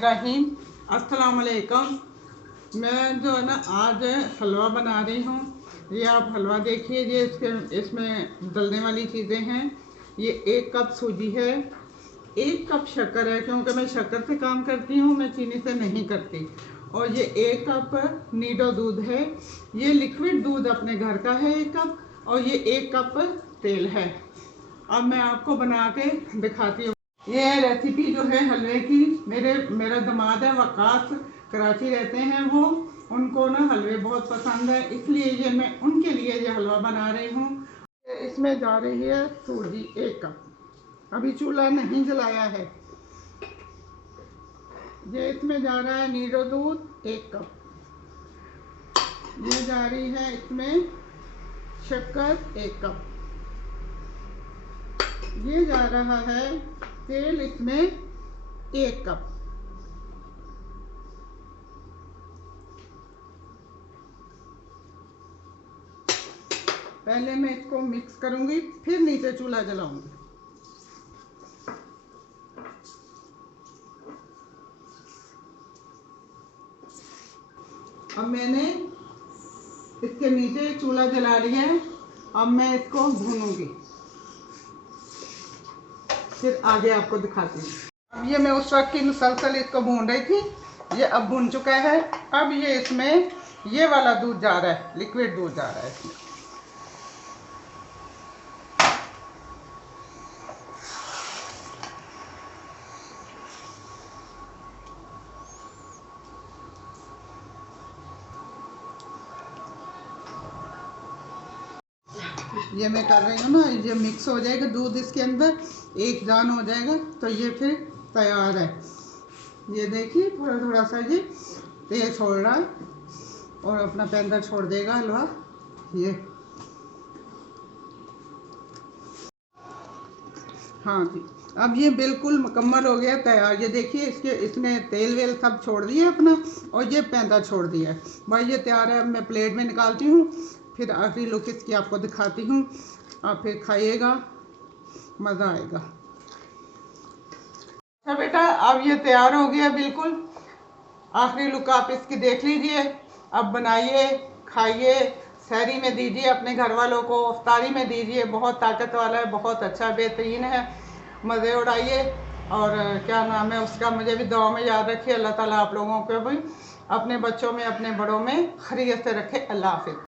बिस्मिल्लाहिर्रहमानिर्रहीम। अस्सलाम वालेकुम। मैं जो है ना आज हलवा बना रही हूँ। ये आप हलवा देखिए, ये इसमें डलने वाली चीज़ें हैं। ये 1 कप सूजी है, 1 कप शक्कर है, क्योंकि मैं शक्कर से काम करती हूँ, मैं चीनी से नहीं करती। और ये 1 कप नीडो दूध है। ये लिक्विड दूध अपने घर का है 1 कप। और ये 1 कप तेल है। अब मैं आपको बना के दिखाती हूँ। ये रेसिपी जो है हलवे की, मेरा दामाद है वकास, कराची रहते हैं वो, उनको ना हलवे बहुत पसंद है, इसलिए ये मैं उनके लिए ये हलवा बना रही हूँ। इसमें जा रही है सूजी 1 कप। अभी चूल्हा नहीं जलाया है। ये इसमें जा रहा है नीडो दूध 1 कप। ये जा रही है इसमें शक्कर 1 कप। ये जा रहा है तेल इसमें 1 कप। पहले मैं इसको मिक्स करूंगी, फिर नीचे चूल्हा जलाऊंगी। अब मैंने इसके नीचे चूल्हा जला लिया है। अब मैं इसको भूनूंगी, फिर आगे आपको दिखाती हूँ। अब ये मैं उस वक्त की मुसलसल इसको भून रही थी, ये अब भून चुका है। अब ये इसमें ये वाला दूध जा रहा है, लिक्विड दूध जा रहा है इसमें। ये मैं कर रही हूँ ना, ये मिक्स हो जाएगा दूध इसके अंदर, एक जान हो जाएगा, तो ये फिर तैयार है। ये देखिए थोड़ा थोड़ा सा ये तेल छोड़ रहा है और अपना पैंदा छोड़ देगा हलवा। ये हाँ जी, अब ये बिल्कुल मुकम्मल हो गया, तैयार। ये देखिए इसने तेल वेल सब छोड़ दिया अपना, और ये पैंदा छोड़ दिया है भाई। ये तैयार है। मैं प्लेट में निकालती हूँ, फिर आखिरी लुक इसकी आपको दिखाती हूँ। आप फिर खाइएगा, मज़ा आएगा। अच्छा बेटा, अब ये तैयार हो गया बिल्कुल। आखिरी लुक आप इसकी देख लीजिए। अब बनाइए, खाइए, सहरी में दीजिए अपने घर वालों को, इफ्तारी में दीजिए। बहुत ताकत वाला है, बहुत अच्छा बेहतरीन है। मज़े उड़ाइए। और क्या नाम है उसका, मुझे भी दुआ में याद रखिए। अल्लाह ताला आप लोगों को भी, अपने बच्चों में, अपने बड़ों में खैरियत से रखे। अल्लाह हाफिज़।